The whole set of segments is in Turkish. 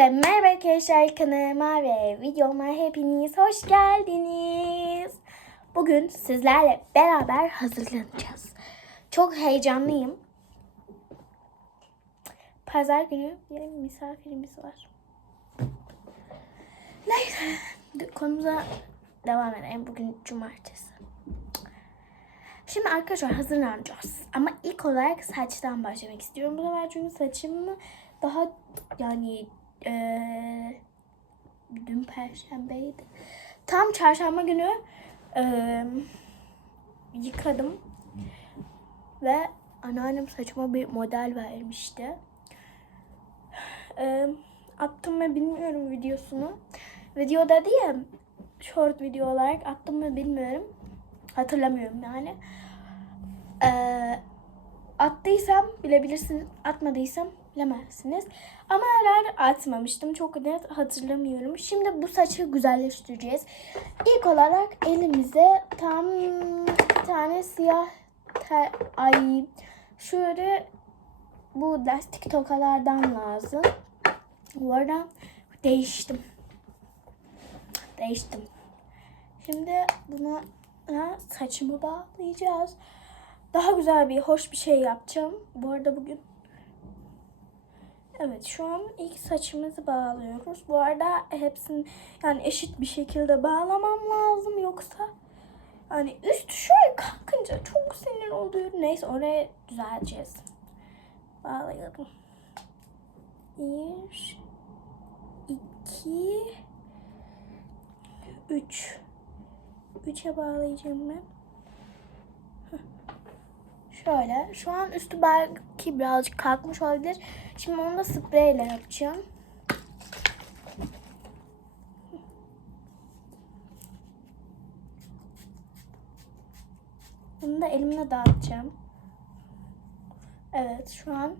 Merhaba arkadaşlar kanalıma ve videoma hepiniz hoş geldiniz. Bugün sizlerle beraber hazırlanacağız. Çok heyecanlıyım. Pazar günü bir misafirimiz var. Neyse konumuza devam edelim. Bugün cumartesi. Şimdi arkadaşlar hazırlanacağız. Ama ilk olarak saçtan başlamak istiyorum bu sefer çünkü saçımı daha yani eee, dün perşembeydi. Tam çarşamba günü eee, yıkadım ve anneannem saçıma bir model vermişti. Eee, attım mı bilmiyorum videosunu. Videoda değil short video olarak attım mı bilmiyorum. Hatırlamıyorum yani. Eee, attıysam bilebilirsiniz. Atmadıysam bilemezsiniz. Ama herhalde atmamıştım. Çok net hatırlamıyorum. Şimdi bu saçı güzelleştireceğiz. İlk olarak elimize tam bir tane siyah te- ay şöyle bu lastik tokalardan lazım. Bu arada değiştim. Değiştim. Şimdi bunu saçımı bağlayacağız. Daha güzel bir, hoş bir şey yapacağım. Bu arada bugün Evet şu an ilk saçımızı bağlıyoruz. Bu arada hepsini yani eşit bir şekilde bağlamam lazım yoksa hani üst şöyle kalkınca çok sinir oluyor. Neyse oraya düzelteceğiz. Bağlayalım. Bir, iki, üç. Üçe bağlayacağım ben. Şöyle. Şu an üstü belki birazcık kalkmış olabilir. Şimdi onu da spreyle yapacağım. Bunu da elimle dağıtacağım. Evet şu an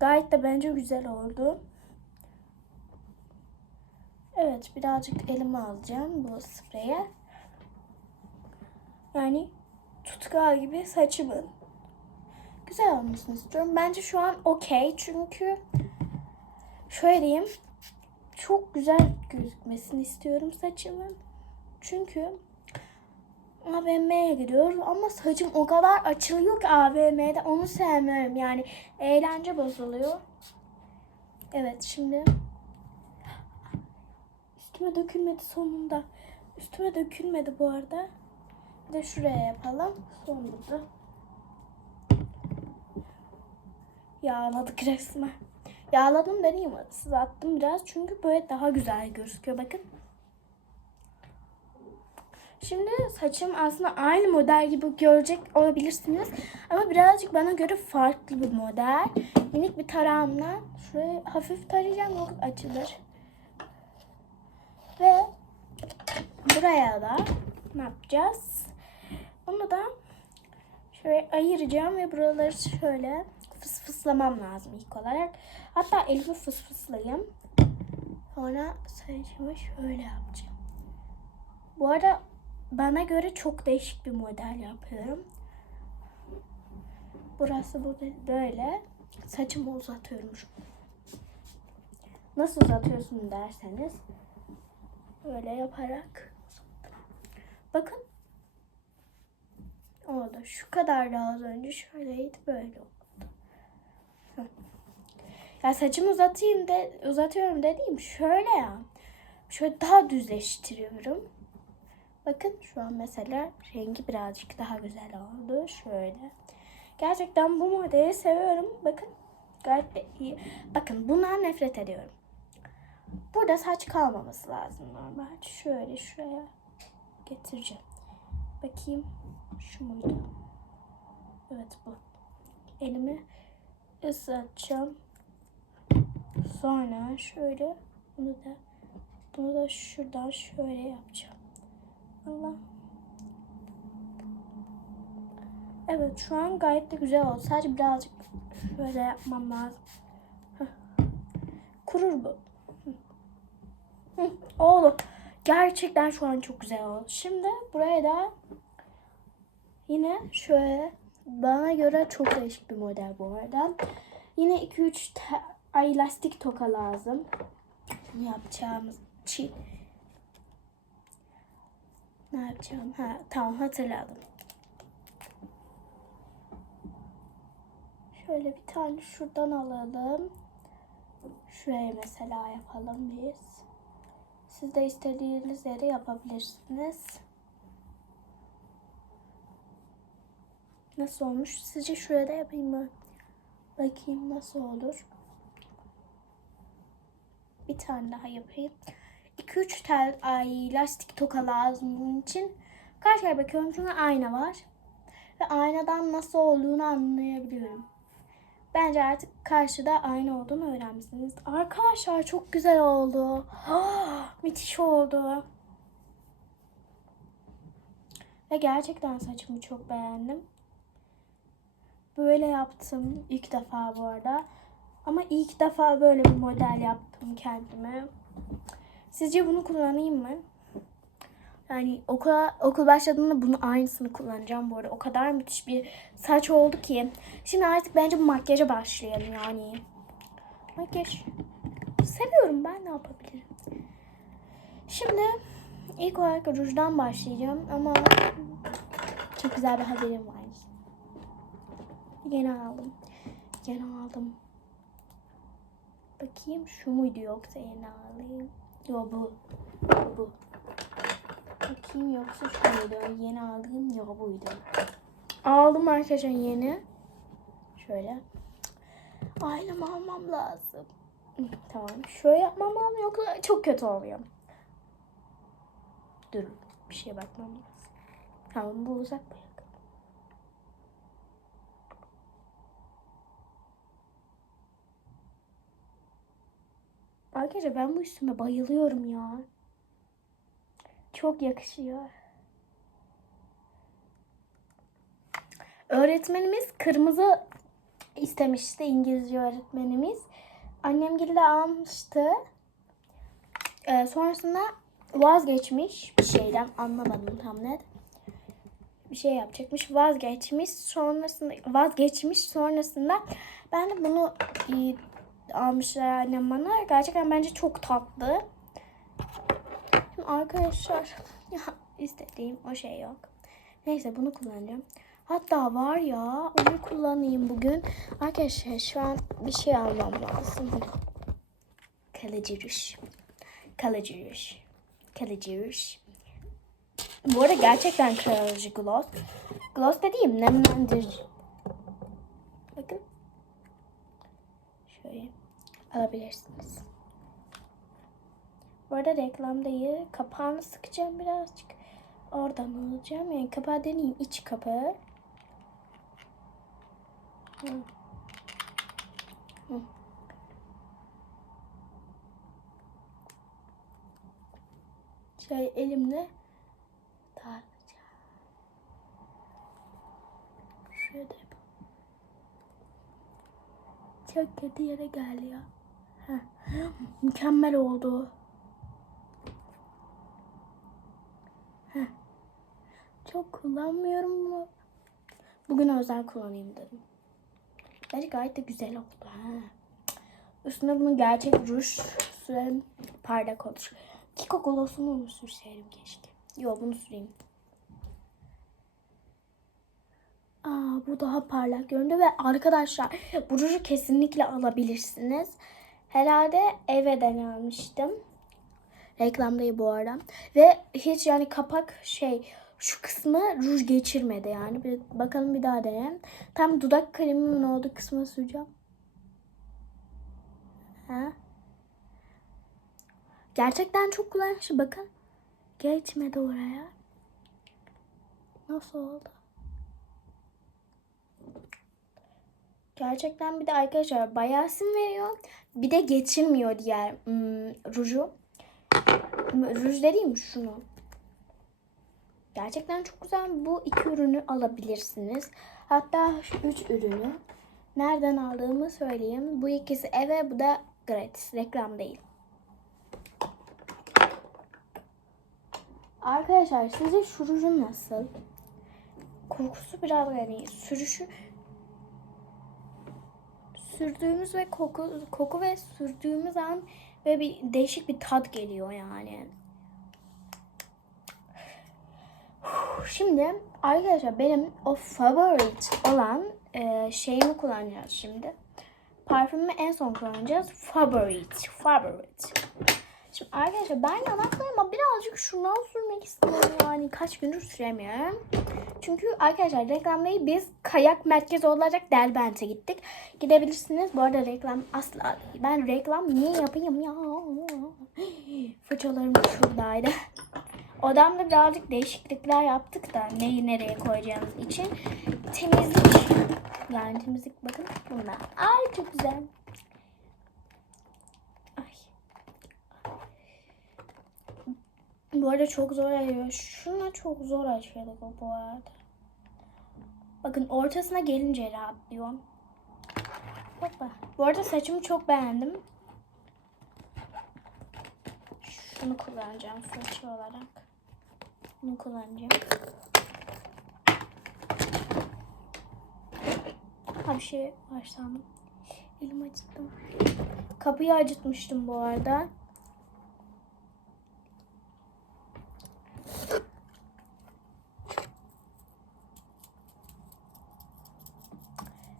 gayet de bence güzel oldu. Evet birazcık elime alacağım bu spreye. Yani tutkal gibi saçımın güzel olmasını istiyorum. Bence şu an okey çünkü şöyle diyeyim çok güzel gözükmesini istiyorum saçımın. Çünkü AVM'ye gidiyoruz ama saçım o kadar açılıyor ki AVM'de onu sevmiyorum. Yani eğlence bozuluyor. Evet şimdi üstüme dökülmedi sonunda. Üstüme dökülmedi bu arada. De şuraya yapalım. Sonunda. Yağladık resmen. Yağladım deneyim. Size attım biraz. Çünkü böyle daha güzel gözüküyor. Bakın. Şimdi saçım aslında aynı model gibi görecek olabilirsiniz. Ama birazcık bana göre farklı bir model. Minik bir tarağımla şuraya hafif tarayacağım. Yok açılır. Ve buraya da ne yapacağız? Onu da şöyle ayıracağım ve buraları şöyle fıs fıslamam lazım ilk olarak. Hatta elimi fıs fıslayayım. Sonra saçımı şöyle yapacağım. Bu arada bana göre çok değişik bir model yapıyorum. Burası bu böyle. Saçımı uzatıyorum. Nasıl uzatıyorsun derseniz böyle yaparak Bakın. Oldu. Şu kadar da az önce şöyleydi böyle oldu. Ya saçımı uzatayım de uzatıyorum dediğim şöyle ya. Şöyle daha düzleştiriyorum. Bakın şu an mesela rengi birazcık daha güzel oldu. Şöyle. Gerçekten bu modeli seviyorum. Bakın gayet de iyi. Bakın bundan nefret ediyorum. Burada saç kalmaması lazım normal. Şöyle şuraya getireceğim. Bakayım şu muydu? Evet bu. Elimi ıslatacağım. Sonra şöyle bunu da bunu da şuradan şöyle yapacağım. Allah. Evet şu an gayet de güzel oldu. Sadece birazcık şöyle yapmam lazım. Kurur bu. Oldu. Gerçekten şu an çok güzel oldu. Şimdi buraya da yine şöyle bana göre çok değişik bir model bu arada. Yine 2-3 ay lastik toka lazım. Yapacağımız için. Ne yapacağım? Ha, tamam hatırladım. Şöyle bir tane şuradan alalım. Şuraya mesela yapalım biz. Siz de istediğiniz yere yapabilirsiniz. Nasıl olmuş? Sizce şurada yapayım mı? Bakayım nasıl olur. Bir tane daha yapayım. 2-3 tel ay lastik toka lazım bunun için. Kaç bakıyorum çünkü ayna var. Ve aynadan nasıl olduğunu anlayabiliyorum. Bence artık karşıda ayna olduğunu öğrenmişsiniz. Arkadaşlar çok güzel oldu. Müthiş oldu. Ve gerçekten saçımı çok beğendim. Böyle yaptım ilk defa bu arada. Ama ilk defa böyle bir model yaptım kendime. Sizce bunu kullanayım mı? Yani okula, okul başladığında bunun aynısını kullanacağım bu arada. O kadar müthiş bir saç oldu ki. Şimdi artık bence makyaja başlayalım yani. Makyaj. Seviyorum ben ne yapabilirim. Şimdi ilk olarak rujdan başlayacağım ama çok güzel bir haberim var. Yeni aldım. Yeni aldım. Bakayım şu muydu yoksa yeni alayım. Yo bu. Bu. Bakayım yoksa şu muydu? Yeni aldığım yo buydu. Aldım arkadaşlar yeni. Şöyle. Ailemi almam lazım. Tamam. Şöyle yapmam lazım yoksa çok kötü oluyor. Dur. Bir şeye bakmam lazım. Tamam bu uzak Arkadaşlar ben bu üstüme bayılıyorum ya. Çok yakışıyor. Öğretmenimiz kırmızı istemişti İngilizce öğretmenimiz. Annem de almıştı. Ee, sonrasında vazgeçmiş bir şeyden anlamadım tam net. Bir şey yapacakmış vazgeçmiş sonrasında vazgeçmiş sonrasında ben de bunu e, almışlar annem bana. Gerçekten bence çok tatlı. Şimdi arkadaşlar ya istediğim o şey yok. Neyse bunu kullanacağım. Hatta var ya onu kullanayım bugün. Arkadaşlar şu an bir şey almam lazım. Kalıcı ruj. Kalıcı ruj. Kalıcı ruj. Bu arada gerçekten kalıcı gloss. Gloss dediğim nemlendirici. Bakın. Şöyle alabilirsiniz. Bu arada reklam değil. Kapağını sıkacağım birazcık. Oradan alacağım. Yani kapağı deneyeyim. iç kapağı. Hı. Hı. Şey elimle tartacağım. Şöyle. Çok kötü yere geldi ya. Mükemmel oldu. Çok kullanmıyorum bunu. Bugün özel kullanayım dedim. Bence gayet de güzel oldu. Ha. Üstüne bunu gerçek ruj sürelim parlak olur. Kiko Gloss'unu mu sürseydim keşke. Yo bunu süreyim. Aa, bu daha parlak göründü ve arkadaşlar bu ruju kesinlikle alabilirsiniz. Herhalde eveden almıştım. Reklamdayı bu arada. Ve hiç yani kapak şey şu kısmı ruj geçirmedi yani. Bir, bakalım bir daha deneyelim. Tam dudak kremimin olduğu kısmı süreceğim. Ha? Gerçekten çok kullanışlı bakın. Geçmedi oraya. Nasıl oldu? Gerçekten bir de arkadaşlar bayağı sim veriyor. Bir de geçirmiyor diğer hmm, ruju. Ruj dediğim şunu. Gerçekten çok güzel. Bu iki ürünü alabilirsiniz. Hatta şu üç ürünü. Nereden aldığımı söyleyeyim. Bu ikisi eve bu da gratis. Reklam değil. Arkadaşlar sizce şu rujun nasıl? Kokusu biraz yani sürüşü sürdüğümüz ve koku koku ve sürdüğümüz an böyle bir değişik bir tat geliyor yani. Şimdi arkadaşlar benim o favorite olan e, şeyimi kullanacağız şimdi. Parfümümü en son kullanacağız. Favorite. Favorite. Şimdi arkadaşlar ben yanaklarıma birazcık şundan sürmek istiyorum yani kaç gündür süremiyorum. Çünkü arkadaşlar reklamlayı biz kayak merkezi olarak Derbent'e gittik. Gidebilirsiniz. Bu arada reklam asla değil. Ben reklam niye yapayım ya? Fırçalarım şuradaydı. Odamda birazcık değişiklikler yaptık da neyi nereye koyacağımız için. Temizlik. Yani temizlik bakın bunlar. Ay çok güzel. Bu arada çok zor açıyor. Şuna çok zor açıyorduk bu arada. Bakın ortasına gelince rahatlıyorum. Hoppa. Bu arada saçımı çok beğendim. Şunu kullanacağım fırça olarak. Bunu kullanacağım. Ha bir şey var sandım. Elim acıttım. Kapıyı acıtmıştım bu arada.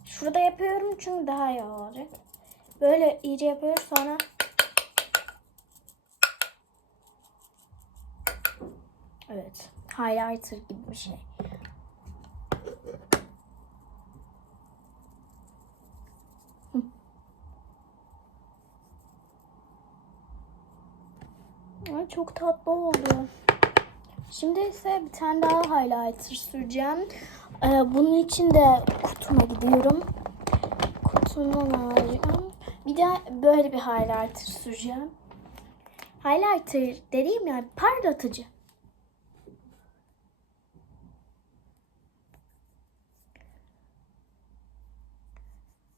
Şurada çünkü daha iyi olacak. Böyle iyice yapıyoruz sonra Evet. Highlighter gibi bir şey. Ay, çok tatlı oldu. Şimdi ise bir tane daha highlighter süreceğim. Ee, bunun için de kutuma gidiyorum. Kutumu alacağım. Bir de böyle bir highlighter süreceğim. Highlighter dediğim yani parlatıcı.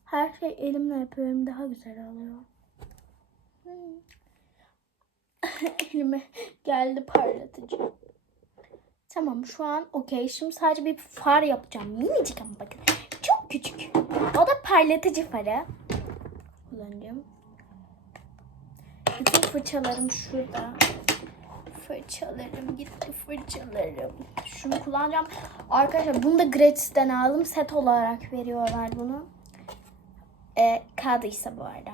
Her şey elimle yapıyorum daha güzel oluyor. Hmm. Elime geldi parlatıcı. Tamam şu an okey. Şimdi sadece bir far yapacağım. Minicik ama bakın. Çok küçük. O da parlatıcı farı. Kullanacağım. Bütün fırçalarım şurada. Fırçalarım gitti fırçalarım. Şunu kullanacağım. Arkadaşlar bunu da Gratis'ten aldım. Set olarak veriyorlar bunu. E, kaldıysa bu arada.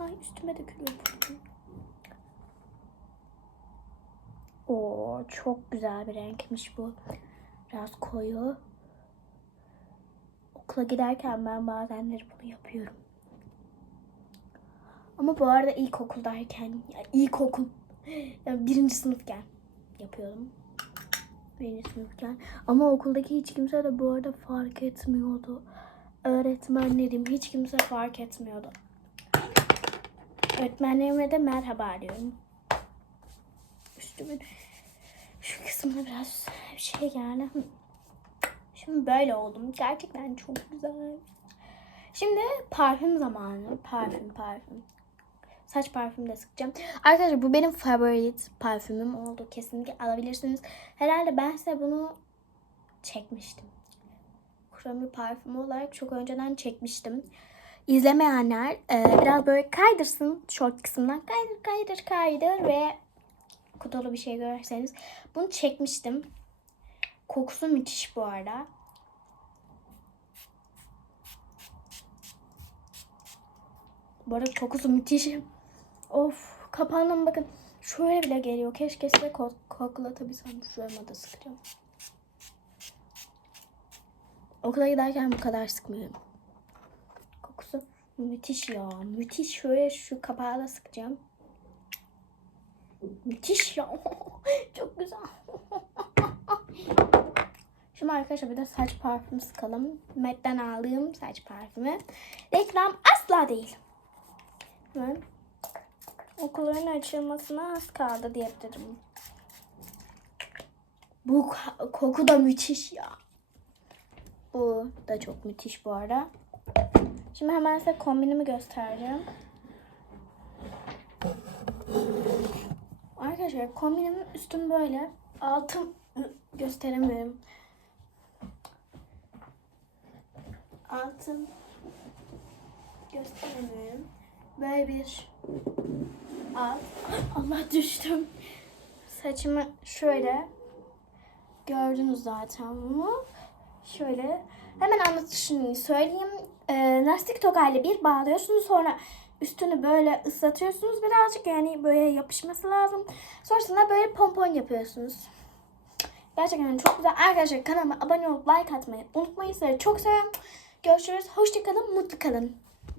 Ay üstüme dökülüyor. Oo çok güzel bir renkmiş bu. Biraz koyu. Okula giderken ben bazenleri bunu yapıyorum. Ama bu arada ilkokuldayken, ya ilkokul, yani birinci sınıfken yapıyordum. Birinci sınıfken. Ama okuldaki hiç kimse de bu arada fark etmiyordu. Öğretmenlerim hiç kimse fark etmiyordu. Öğretmenlerime de merhaba diyorum. Üstümün şu kısmına biraz bir şey geldi. Şimdi böyle oldum. Gerçekten çok güzel. Şimdi parfüm zamanı. Parfüm, parfüm. Saç parfümü de sıkacağım. Arkadaşlar bu benim favorit parfümüm oldu. Kesinlikle alabilirsiniz. Herhalde ben size bunu çekmiştim. Kremi parfümü olarak çok önceden çekmiştim. İzlemeyenler e, biraz böyle kaydırsın short kısımdan. Kaydır kaydır kaydır ve kutulu bir şey görürseniz. Bunu çekmiştim. Kokusu müthiş bu arada. Bu arada kokusu müthiş. Of kapağından bakın. Şöyle bile geliyor. Keşke size kok koklatabilsem. Şuraya da sıkacağım. Okula giderken bu kadar sıkmıyorum. Kokusu müthiş ya. Müthiş. Şöyle şu kapağı da sıkacağım. Müthiş ya. Çok güzel. Şimdi arkadaşlar bir de saç parfümü sıkalım. Met'ten aldığım saç parfümü. Reklam asla değil. Hemen okulların açılmasına az kaldı diyebilirim. Bu koku da müthiş ya. Bu da çok müthiş bu arada. Şimdi hemen size kombinimi göstereceğim. Arkadaşlar kombinimin üstüm böyle. Altım gösteremiyorum. altın gösteremiyorum. Böyle bir alt. Allah düştüm. Saçımı şöyle gördünüz zaten bunu. Şöyle hemen anlatışını söyleyeyim. Ee, lastik tokayla bir bağlıyorsunuz sonra üstünü böyle ıslatıyorsunuz birazcık yani böyle yapışması lazım. Sonrasında böyle pompon yapıyorsunuz. Gerçekten çok güzel. Arkadaşlar kanalıma abone olup like atmayı unutmayın. Sizleri çok seviyorum. Görüşürüz. Hoşçakalın. Mutlu kalın.